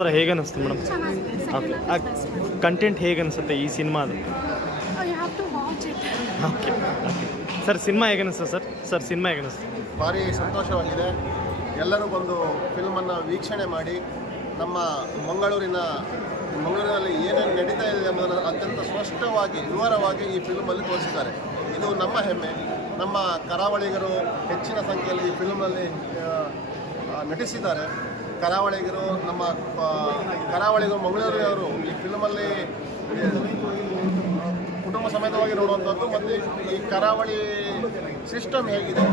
Sir ಹೇಗೆ ಅನಿಸ್ತು madam? Okay content ಹೇಗೆ ಅನಿಸುತ್ತೆ ಈ ಸಿನಿಮಾದು? You have to watch it okay okay sir cinema ಹೇಗೆ ಅನಿಸ್ತು ಸರ್? ಸರ್ ಸಿನಿಮಾ ಹೇಗೆ ಅನಿಸ್ತು ಭಾರಿ ಸಂತೋಷವಾಗಿದೆ. ಎಲ್ಲರೂ ಬಂದು ಫಿಲ್ಮನ್ನು ವೀಕ್ಷಣೆ ಮಾಡಿ ನಮ್ಮ ಮಂಗಳೂರಿನ ಮಂಗಳೂರಿನಲ್ಲಿ ಏನೇನು ನಡೀತಾ ಇದೆ ಎಂಬುದನ್ನು ಅತ್ಯಂತ ಸ್ಪಷ್ಟವಾಗಿ ವಿವರವಾಗಿ ಈ ಫಿಲ್ಮಲ್ಲಿ ತೋರಿಸಿದ್ದಾರೆ. ಇದು ನಮ್ಮ ಹೆಮ್ಮೆ. ನಮ್ಮ ಕರಾವಳಿಗರು ಹೆಚ್ಚಿನ ಸಂಖ್ಯೆಯಲ್ಲಿ ಈ ಫಿಲ್ಮಲ್ಲಿ ನಟಿಸಿದ್ದಾರೆ. ಕರಾವಳಿಗರು ನಮ್ಮ ಕರಾವಳಿಗೂ ಕರಾವಳಿಗರು ಮಂಗಳೂರಿನವರು ಈ ಫಿಲ್ಮಲ್ಲಿ ಕುಟುಂಬ ಸಮೇತವಾಗಿ ನೋಡುವಂಥದ್ದು. ಮತ್ತು ಈ ಕರಾವಳಿ ಸಿಸ್ಟಮ್ ಹೇಗಿದೆ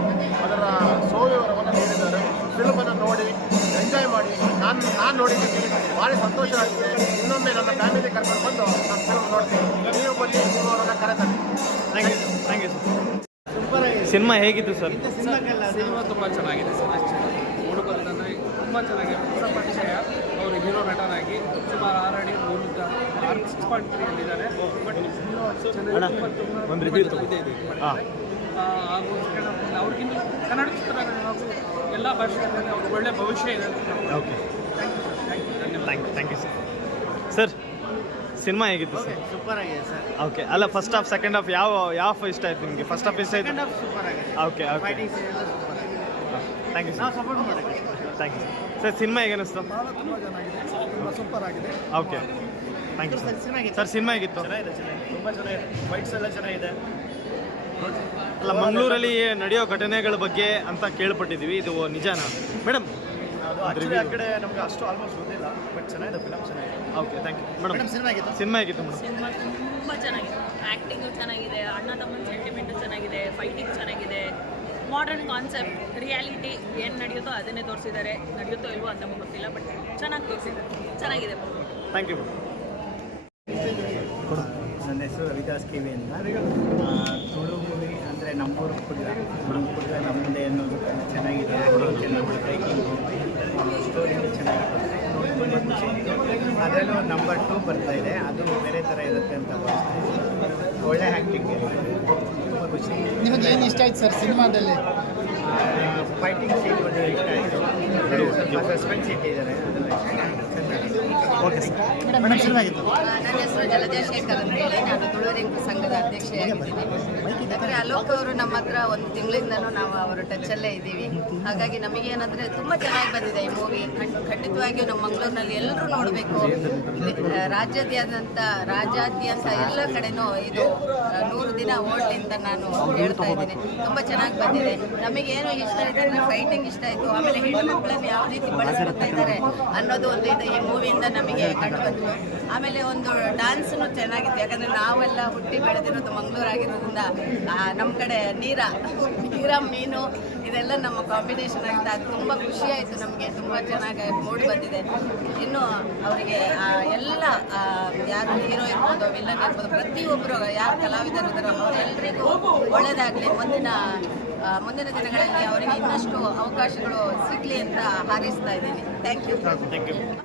ಅದರ ಸೋವಿವರವನ್ನು ನೀಡಿದ್ದಾರೆ. ಫಿಲ್ಮನ್ನು ನೋಡಿ ಎಂಜಾಯ್ ಮಾಡಿ. ನಾನು ನಾನು ನೋಡಿದ್ದೀನಿ ಭಾರಿ ಸಂತೋಷ ಆಗಿದೆ ಇನ್ನೊಮ್ಮೆ ನನ್ನ ಫ್ಯಾಮಿಲಿ ಕರ್ಕೊಂಡು ಬಂದು ನಾನು ಫಿಲ್ಮ್ ನೋಡ್ತೀನಿ. ನೀವು ಬನ್ನಿ ಅವರನ್ನು ಕರೆತಾನೆ thank you thank you sir cinema ಹೇಗಿತ್ತು ಸರ್ ಸಿನಿಮಾ ತುಂಬ ಚೆನ್ನಾಗಿದೆ ಸರ್ ತುಂಬ ಚೆನ್ನಾಗಿ ಹೊಸ ಪರಿಚಯ. ಅವರು ಹೀರೋ ನಟನಾಗಿ ಸುಮಾರು ಆರಡಿ ಮೂರು ಆರು ಸಿಕ್ಸ್ ಪಾಯಿಂಟ್ ಬಟ್ review ಇದೆ ಇದೆ. ಹಾಂ. ಹಾಗೂ ಅವ್ರಿಗಿಂತ ಕನ್ನಡ ಚಿತ್ರ ಹಾಗೂ ಎಲ್ಲ ಭಾಷೆಗಳಲ್ಲಿ ಅವ್ರಿಗೆ ಒಳ್ಳೆ ಭವಿಷ್ಯ ಇದೆ okay thank you thank you thank you sir sir cinema ಹೇಗಿತ್ತು ಸರ್ ಸೂಪರ್ ಆಗಿದೆ ಸರ್ ಓಕೆ ಅಲ್ಲ ಫಸ್ಟ್ ಹಾಫ್ ಸೆಕೆಂಡ್ ಹಾಫ್ ಯಾವ ಯಾವ ಇಷ್ಟ ಆಯ್ತು ನಿಮಗೆ? ಫಸ್ಟ್ ಹಾಫ್ ಇಷ್ಟ ಆಯ್ತು? ಸೂಪರ್ ಆಗಿದೆ. ಓಕೆ ಓಕೆ ಫೈಟಿಂಗ್ಸ್ ಎಲ್ಲ ಸೂಪರ್ ಆಗಿದೆ ಥ್ಯಾಂಕ್ ಯು ನಾವು ಸರ್ ಸಪೋರ್ಟ್ ಮಾಡಿ ಥ್ಯಾಂಕ್ ಯು ಸರ್ ಸಿನಿಮಾ ಹೇಗೆ ಅನಿಸ್ತು? ತುಂಬ ಚೆನ್ನಾಗಿದೆ. ತುಂಬ ಸೂಪರ್ ಆಗಿದೆ. ಓಕೆ ಥ್ಯಾಂಕ್ ಯು ಸರ್ ಚೆನ್ನಾಗಿದೆ ಸರ್ ಸಿನಿಮಾ ಹೇಗಿತ್ತು? ಚೆನ್ನಾಗಿದೆ ತುಂಬ ಚೆನ್ನಾಗಿದೆ. ಫೈಟ್ಸ್ ಎಲ್ಲ ಚೆನ್ನಾಗಿದೆ. ಅಲ್ಲ ಮಂಗಳೂರಲ್ಲಿ ನಡೆಯೋ ಘಟನೆಗಳ ಬಗ್ಗೆ ಅಂತ ಕೇಳ್ಪಟ್ಟಿದ್ದೀವಿ. ಇದು ನಿಜಾನಾ? ಮೇಡಮ್ ಆ ಕಡೆ ನಮ್ಗೆ ಅಷ್ಟು ಆಲ್ಮೋಸ್ಟ್ ಗೊತ್ತಿಲ್ಲ ಬಟ್ ಚೆನ್ನಾಗಿದೆ ಫಿಲಮ್ ಚೆನ್ನಾಗಿದೆ. Okay thank you madam cinema ಆಗಿತ್ತು ಸಿನಿಮಾ ಹೇಗಿತ್ತು ಮೇಡಮ್ ಸಿನಿಮಾ ತುಂಬ ಚೆನ್ನಾಗಿದೆ. ಆ್ಯಕ್ಟಿಂಗು ಚೆನ್ನಾಗಿದೆ. ಅಣ್ಣ ತಮ್ಮ ಸೆಂಟಿಮೆಂಟು ಚೆನ್ನಾಗಿದೆ. ಫೈಟಿಂಗ್ ಚೆನ್ನಾಗಿದೆ. ಮಾಡರ್ನ್ ಕಾನ್ಸೆಪ್ಟ್ ರಿಯಾಲಿಟಿ ಏನು ನಡೆಯುತ್ತೋ ಅದನ್ನೇ ತೋರಿಸಿದ್ದಾರೆ. ನಡೆಯುತ್ತೋ ಇಲ್ವೋ ಅಂತ ನಮಗೆ ಗೊತ್ತಿಲ್ಲ ಬಟ್ ಚೆನ್ನಾಗಿ ತೋರಿಸಿದ್ದಾರೆ. ಚೆನ್ನಾಗಿದೆ ಥ್ಯಾಂಕ್ ಯು ನನ್ನ ಹೆಸರು ರವಿದಾಸ್ ಕೆ ವಿ ಅಂತ. ತುಳು ಮೂವಿ ಅಂದರೆ ನಮ್ಮೂರು ಕುಡ್ಲ ನಮ್ಮ ಕುಡ್ಲ ನಮ್ಮದೇ ಅನ್ನೋದು ಚೆನ್ನಾಗಿದೆ. ಚೆನ್ನಾಗಿದೆ ಬ್ರೇಕಿಂಗು ಸ್ಟೋರಿನೂ ಚೆನ್ನಾಗಿದೆ ನೋಡಿ ತುಂಬ ಖುಷಿ ಅದರಲ್ಲೂ ನಂಬರ್ ಟೂ ಬರ್ತಾ ಇದೆ. ಅದು ಬೇರೆ ಥರ ಇರುತ್ತೆ ಅಂತ. ಒಳ್ಳೆ ಆ್ಯಕ್ಟಿಂಗ್ ತುಂಬ ಖುಷಿ. ನಿಮಗೆ ಏನು ಇಷ್ಟ ಆಯ್ತು ಸರ್ ಸಿನಿಮಾದಲ್ಲಿ? ಫೈಟಿಂಗ್ ಸೀನ್ಗಳು ಇಷ್ಟ ಆಯಿತು. ಸ್ವಲ್ಪ ಸಸ್ಪೆನ್ಸ್ ಇಟ್ಟಿದ್ದಾರೆ. Okay sir. ಮೇಡಮ್ ಆಗಿತ್ತು. ನನ್ನ ಹೆಸರು ಜಲಜಾ ಶೇಖರ್ ಅಂತ ಹೇಳಿ ನಾನು ತುಳುವರಿಂಕು ಸಂಘದ ಅಧ್ಯಕ್ಷೆಯಾಗಿದ್ದೀನಿ ಯಾಕಂದರೆ ಅಲೋಕ್ ಅವರು ನಮ್ಮ ಹತ್ರ ಒಂದು ತಿಂಗಳಿಂದನೂ ನಾವು ಅವರ ಟಚ್ಚಲ್ಲೇ ಇದ್ದೀವಿ. ಹಾಗಾಗಿ ನಮಗೇನಂದರೆ ತುಂಬ ಚೆನ್ನಾಗಿ ಬಂದಿದೆ ಈ ಮೂವಿ ಖಂಡಿತವಾಗಿಯೂ ನಮ್ಮ ಮಂಗಳೂರಿನಲ್ಲಿ ಎಲ್ಲರೂ ನೋಡಬೇಕು. ರಾಜ್ಯಾದ್ಯಂತ ರಾಜ್ಯಾದ್ಯಂತ ಎಲ್ಲ ಕಡೆನೂ ಇದು ದಿನ ಓಡ್ಲಿ ಅಂತ ನಾನು ಹೇಳ್ತಾ ಇದ್ದೀನಿ. ತುಂಬಾ ಚೆನ್ನಾಗಿ ಬಂದಿದೆ. ನಮಗೇನು ಇಷ್ಟ ಆಯ್ತು ಅಂದರೆ ಫೈಟಿಂಗ್ ಇಷ್ಟ ಆಯ್ತು. ಆಮೇಲೆ ಹೆಣ್ಣು ಮಕ್ಕಳನ್ನು ಯಾವ ರೀತಿ ಬಳಸ್ಕೊತಾ ಇದ್ದಾರೆ ಅನ್ನೋದು ಒಂದು ಇದೆ ಈ ಮೂವಿಯಿಂದ ನಮಗೆ ಕಂಡು ಬಂತು ಆಮೇಲೆ ಒಂದು ಡ್ಯಾನ್ಸ್ನು ಚೆನ್ನಾಗಿತ್ತು. ಯಾಕಂದ್ರೆ ನಾವೆಲ್ಲ ಹುಟ್ಟಿ ಬೆಳೆದಿರೋದು ಮಂಗಳೂರು ಆಗಿರೋದ್ರಿಂದ ನಮ್ಮ ಕಡೆ ನೀರ ನೀರ, ಮೀನು, ಇದೆಲ್ಲ ನಮ್ಮ ಕಾಂಬಿನೇಷನ್ ಆಗಿತ್ತು ಅದು ತುಂಬ ಖುಷಿ ಆಯಿತು ನಮಗೆ. ತುಂಬ ಚೆನ್ನಾಗಿ ಮೂಡಿ ಬಂದಿದೆ. ಇನ್ನು ಅವರಿಗೆ ಎಲ್ಲ ಯಾರು ಹೀರೋ ಇರ್ಬೋದು ವಿಲ್ಲನ್ ಇರ್ಬೋದು ಪ್ರತಿಯೊಬ್ಬರು ಯಾರು ಕಲಾವಿದರು ಎಲ್ಲರಿಗೂ ಒಳ್ಳೆಯದಾಗಲಿ ಮುಂದಿನ ಮುಂದಿನ ದಿನಗಳಲ್ಲಿ ಅವರಿಗೆ ಇನ್ನಷ್ಟು ಅವಕಾಶಗಳು ಸಿಗಲಿ ಅಂತ ಹಾರೈಸ್ತಾ ಇದ್ದೀನಿ. Thank you